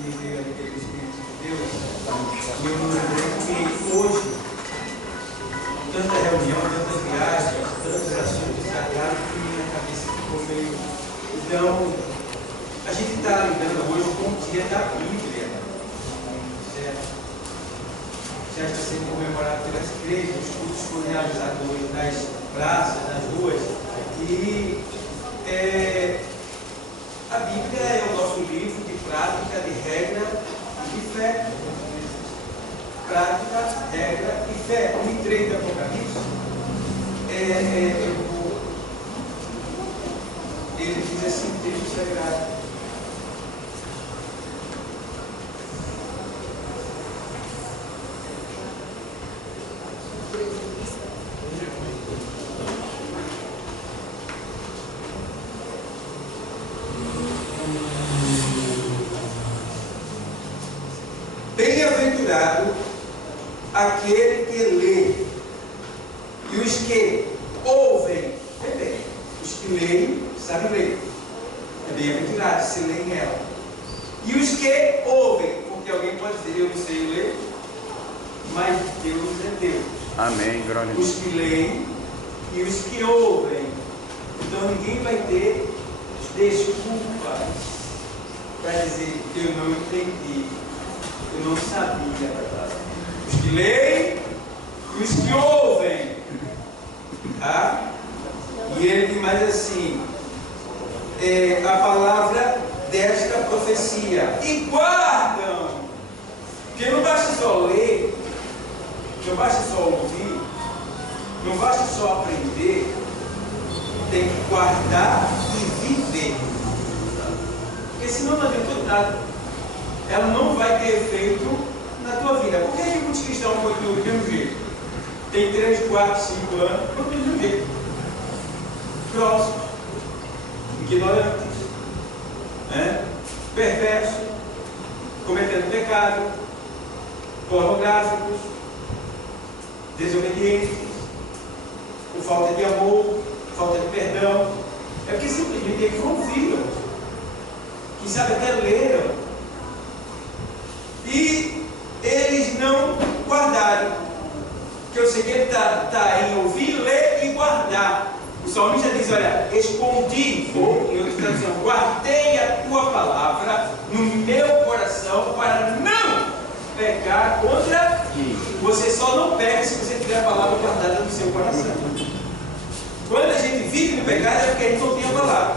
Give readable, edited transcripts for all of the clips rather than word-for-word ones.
que veio ali pelo Espírito de Deus, e eu me lembrei que hoje, tanta reunião, tantas viagens, tantos assuntos sagrados, que minha cabeça ficou meio. Então, a gente está lidando hoje com o dia da Bíblia, certo? Já está sendo comemorado pelas igrejas, os cultos foram realizados hoje nas praças, nas ruas, e a Bíblia é o nosso livro de prática, de regra e de fé. Prática, regra e fé. O 23 do Apocalipse, ele diz assim, texto sagrado. Bem-aventurado aquele que lê, e os que ouvem, os que leem, sabem ler, é bem-aventurado, se leem ela. E os que ouvem, porque alguém pode dizer, eu não sei ler, mas Deus é Deus. Amém, glória a Deus. Os que leem e os que ouvem. Então ninguém vai ter desculpas para dizer, eu não entendi, eu não sabia. Os que leem e os que ouvem. Tá? E ele diz mais assim, a palavra desta profecia. E guardam. Porque não basta só ler, não basta só ouvir, não basta só aprender, tem que guardar e viver. Porque senão não adianta nada. Ela não vai ter efeito na tua vida. Por que muitos cristãos continuam do mesmo jeito? Tem 3, 4, 5 anos, continuam do mesmo jeito. Próximos, ignorantes, perversos, cometendo pecado, pornográficos, desobedientes, com falta de amor, falta de perdão. É porque simplesmente eles não viram, que sabe até leram, e eles não guardaram. Porque o segredo está em ouvir, ler e guardar. O salmista diz, olha, escondi, ou em outra tradução, guardei a tua palavra no meu coração para não pecar contra ti. Você só não pega se você tiver a palavra guardada no seu coração. Quando a gente vive no pecado é porque a gente não tem a palavra.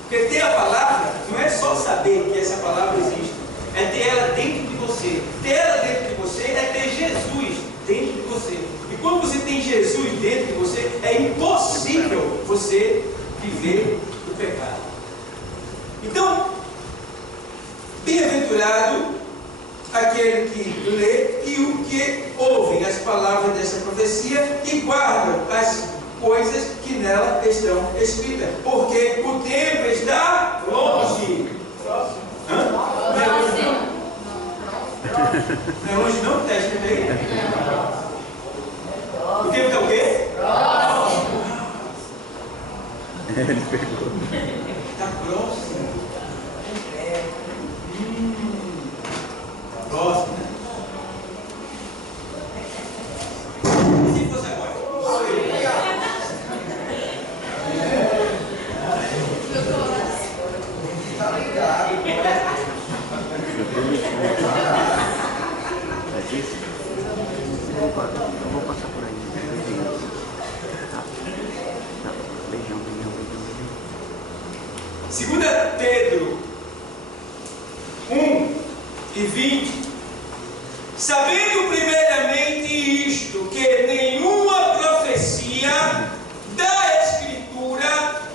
Porque ter a palavra não é só saber que essa palavra existe, é ter ela dentro de você. Ter ela dentro de você é ter Jesus dentro de você. E quando você tem Jesus dentro de você, é impossível você viver o pecado. Então, bem-aventurado aquele que lê e o que ouvem as palavras dessa profecia e guardam as coisas que nela estão escritas, porque o tempo está longe. Hã? Não é longe não? Não é longe não? Está escrito aí? O tempo está o quê? Próximo. Ele pegou. Está próximo. Está próximo, né? E se fosse agora? Está ligado. É disso? Eu vou passar por aí. Beijão. 2 Pedro 1:20. Sabendo primeiramente isto, que nenhuma profecia da Escritura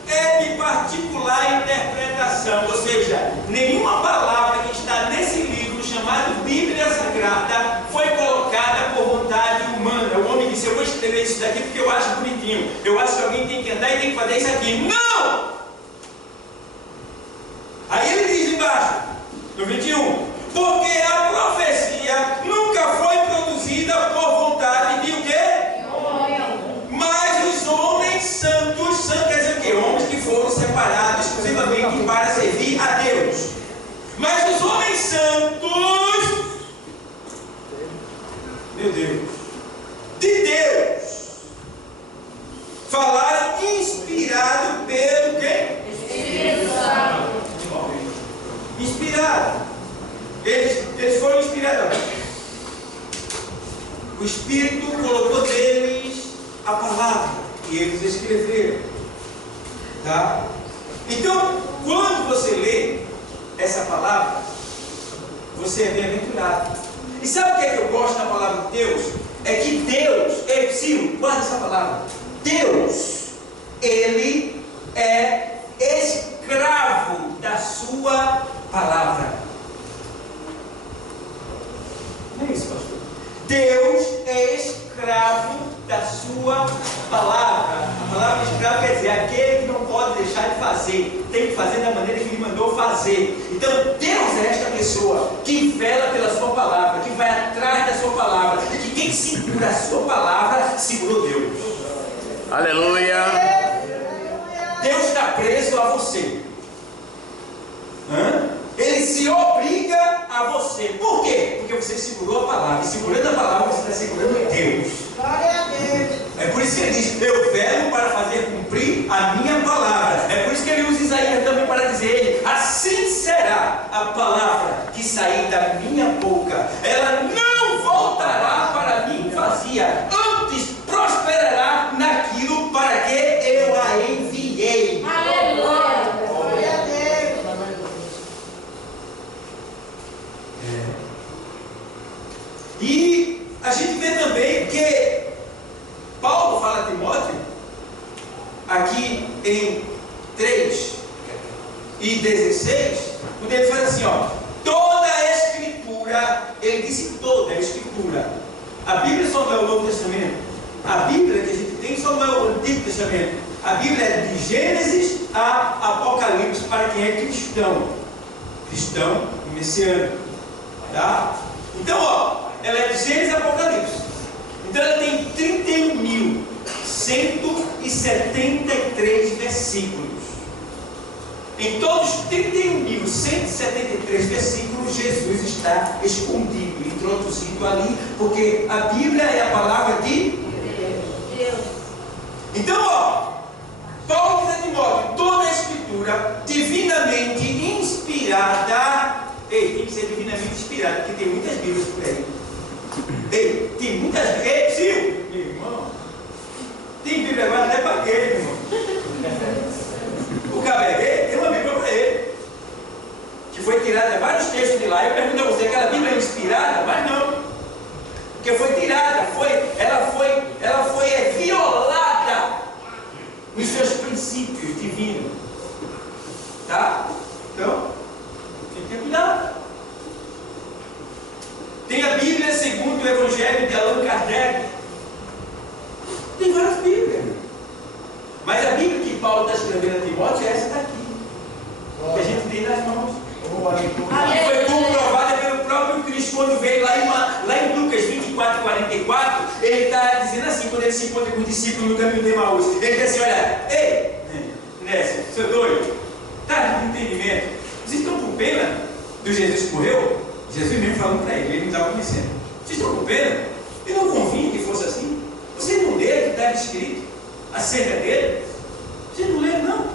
é de particular interpretação, ou seja, nenhuma palavra que está nesse livro chamado Bíblia Sagrada foi colocada por vontade humana. O homem disse, eu vou escrever isso daqui porque eu acho bonitinho, eu acho que alguém tem que andar e tem que fazer isso aqui. Não! Aí ele diz embaixo, no 21, porque a profecia nunca foi produzida por vontade de o quê? Mas os homens santos, quer dizer o quê? Homens que foram separados exclusivamente para servir a Deus. Mas os homens Meu Deus. De Deus. Falaram inspirado pelo quê? Espírito Santo. Inspirado. Eles foram inspirados. O Espírito colocou neles a palavra e eles escreveram. Tá? Então, quando você lê essa palavra, você é bem-aventurado. E sabe o que é que eu gosto da palavra de Deus? É que Deus, Ciro, guarda essa palavra. Deus, Ele é escravo da sua palavra. Não é isso, pastor? Deus é escravo da sua palavra. A palavra escravo quer dizer aquele que não pode deixar de fazer, tem que fazer da maneira que Ele mandou fazer. Então Deus é esta pessoa que vela pela sua palavra, que vai atrás da sua palavra, e que quem segura a sua palavra, segurou Deus. Aleluia. Deus está preso a você. Ele se obriga a você. Por quê? Porque você segurou a palavra. E segurando a palavra, você está segurando Deus. É por isso que ele diz: eu velo para fazer cumprir a minha palavra. É por isso que ele usa Isaías também para dizer: assim será a palavra que sair da minha boca. Ela não voltará para mim vazia, antes prosperará naquilo para que eu a enviei. Aleluia. E a gente vê também que Paulo fala a Timóteo, aqui em 3:16, quando ele fala assim, ó, toda a Escritura, ele disse toda a Escritura. A Bíblia só não é o Novo Testamento. A Bíblia que a gente tem só não é o Antigo Testamento. A Bíblia é de Gênesis a Apocalipse para quem é cristão. Cristão e messiânico. Tá? Então, ó, ela é de Gênesis a Apocalipse. Então ela tem 31.173 versículos. Em todos os 31.173 versículos, Jesus está escondido, introduzido ali, porque a Bíblia é a palavra de Deus. Então, ó, Paulo diz a Timóteo: toda a Escritura divinamente inspirada. Ei, tem que ser divinamente inspirada, porque tem muitas Bíblias por aí. Ei, tem muitas Bíblias. Sim, meu irmão. Tem Bíblia agora até para ele, meu irmão. O cabeguei tem uma Bíblia para ele, que foi tirada vários textos de lá. Eu pergunto a você: aquela Bíblia é inspirada? Mas não, porque foi tirada, ela foi violada nos seus princípios divinos. Tá? Então, tem que ter cuidado. Tem a Bíblia segundo o Evangelho de Allan Kardec. Tem várias Bíblias. Mas a Bíblia que Paulo está escrevendo a Timóteo é essa daqui, que a gente tem nas mãos. E foi comprovada pelo próprio Cristo quando veio lá em Lucas 24:44. Ele está dizendo assim, quando ele se encontra com os discípulos no caminho de Emaús. Ele diz assim: olha, ei, Nécio, seu doido, tá de entendimento. Vocês estão com pena do Jesus que morreu? Jesus mesmo falando para ele não estava conhecendo. Vocês estão com pena? Eu não convinha que fosse assim. Vocês não leram o que estava escrito acerca dele? Vocês não leram, não?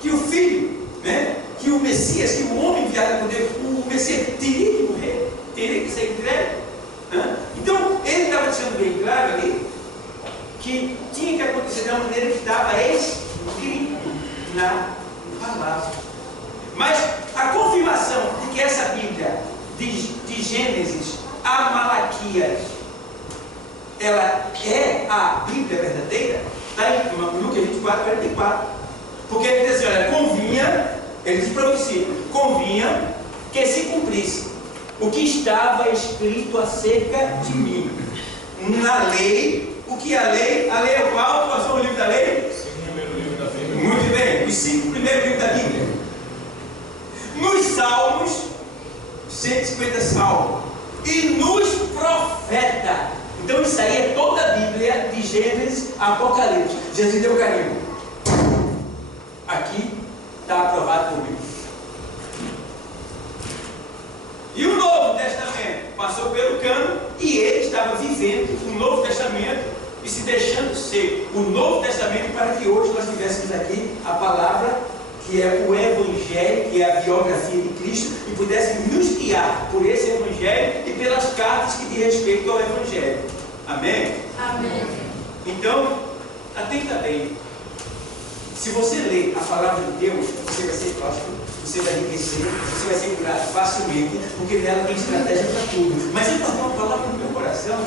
Que o Filho, né? Que o Messias, que o homem enviado por Deus, o Messias teria que morrer, teria que ser entregue. Então, ele estava deixando bem claro ali que tinha que acontecer da maneira que estava escrito na palavra. Mas a confirmação de que essa Bíblia, de Gênesis a Malaquias, ela é a Bíblia verdadeira, está em Lucas 24:44. Porque ele diz assim: olha, convinha, ele diz para os discípulos, convinha que se cumprisse o que estava escrito acerca de mim na lei. O que a lei é qual? Qual é o livro da lei? Muito bem, os 5 primeiros livros da Bíblia. Nos Salmos, 150 salmos, e nos profetas. Então isso aí é toda a Bíblia, de Gênesis a Apocalipse. Jesus deu carimbo. Aqui está aprovado por mim. E o Novo Testamento passou pelo cano E ele estava vivendo o Novo Testamento e se deixando ser o Novo Testamento para que hoje nós tivéssemos aqui a palavra que é o Evangelho, que é a biografia de Cristo, e pudéssemos nos guiar por esse Evangelho e pelas cartas que diz respeito ao Evangelho. Amém? Amém. Então, atenta bem. Se você ler a palavra de Deus, você vai ser próspero, você vai enriquecer, você vai ser curado facilmente, porque nela tem estratégia para tudo. Mas eu tenho uma palavra no meu coração,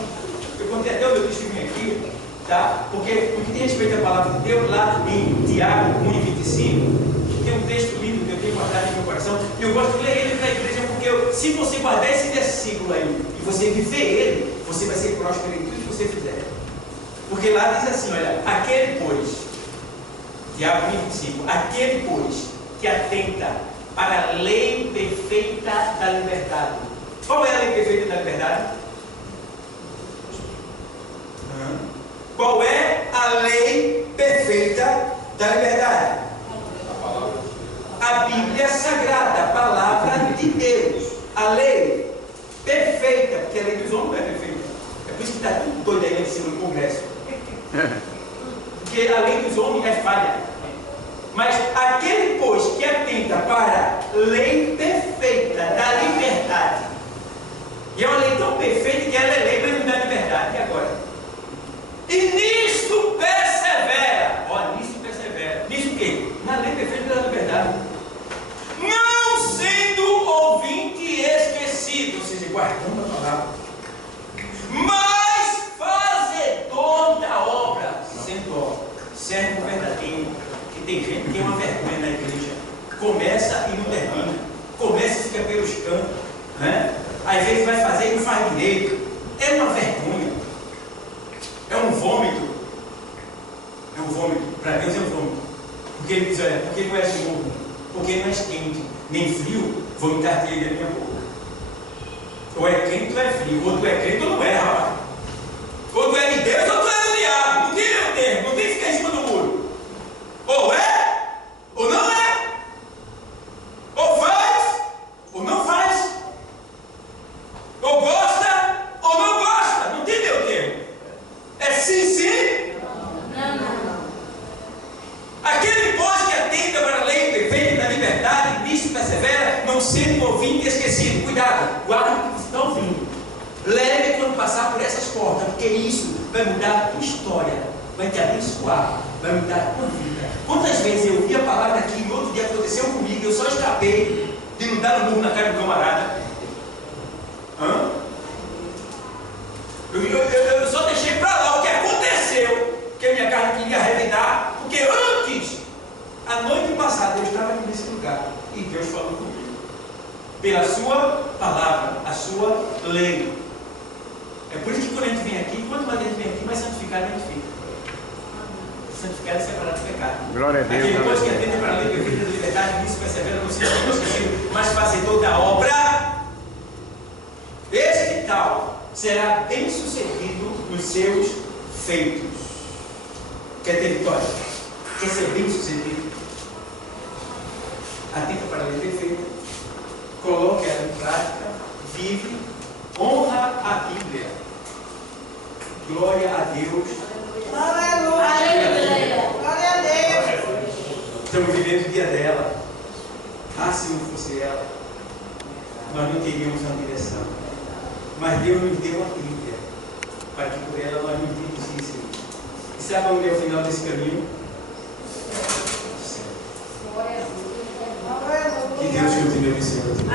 eu contei até o meu testemunho aqui, tá? Porque o que tem respeito à palavra de Deus, lá em Tiago 1:25, tem um texto lindo que eu tenho guardado no meu coração, e eu gosto de ler ele para a igreja, porque se você guardar esse versículo aí, e você viver ele, você vai ser próspero em tudo que você fizer. Porque lá diz assim, olha, aquele pois, Tiago 1:25, aquele pois que atenta para a lei perfeita da liberdade. Qual é a lei perfeita da liberdade? Qual é a lei perfeita da liberdade? A Bíblia Sagrada, a palavra de Deus. A lei perfeita, porque a lei dos homens não é perfeita. É por isso que está tudo doido aí em cima do Congresso. Porque a lei dos homens é falha. Mas aquele, pois, que atenta para a lei perfeita da liberdade, e é uma lei tão perfeita que ela é lei, mas não dá liberdade. E agora? E nisto persevera. Olha, nisto persevera. Nisto o quê? Na lei perfeita da liberdade. Não sendo ouvinte esquecido, ou seja, guardando a palavra, mas fazedor da obra, sendo servo verdadeiro. Que tem gente que tem uma vergonha na igreja, começa e não termina, começa e fica pelos cantos, né? Às vezes vai fazer e não faz direito. É uma vergonha, é um vômito, para Deus é um vômito, porque ele diz, olha, porque não és morno, porque não és quente, nem frio, vomitar-te da minha boca. Ou é quente ou é frio, ou tu é crente ou não é, rapaz. Ou tu é de Deus ou tu é do diabo, não tem meio termo, não tem que ficar em cima do muro. Ou é, ou não é. Ou faz, ou não faz. Ou gosta, ou não gosta. Não tem meio termo. É sim, sim. Não. Aquele, pois, que atenta para a lei perfeita da liberdade, nisto persevera, não sendo ouvinte esquecido. Cuidado, guarda o que você está ouvindo. Leve quando passar por essas portas, porque isso vai mudar a tua história, vai te abençoar, vai mudar a tua vida. Quantas vezes eu vi a palavra aqui e outro dia aconteceu comigo, eu só escapei de não dar um murro na cara do camarada. Eu só deixei para lá o que aconteceu, que a minha carne queria arrebentar, porque antes, a noite passada, eu estava aqui nesse lugar e Deus falou comigo, pela sua palavra, a sua lei. É por isso que quando a gente vem aqui, quanto mais a gente vem aqui, mais santificado a gente fica. Santificado é separado do pecado. Glória a Deus. Aquele, depois que atende para a lei perfeita da liberdade, nisso persevera, não se esquecido, mas fazedor da obra, este tal será bem sucedido nos seus feitos. Quer ter vitória? Quer ser bem sucedido? Atenta para a lei perfeita, coloque ela em prática, vive, honra a Bíblia. Glória a Deus. Aleluia. Glória a Deus. Estamos vivendo o dia dela. Ah, se não fosse ela, nós não teríamos uma direção. Mas Deus nos deu a Bíblia, para que por ela nós nos dirigíssemos. E sabe onde é o final desse caminho? Que Deus continue abençoando.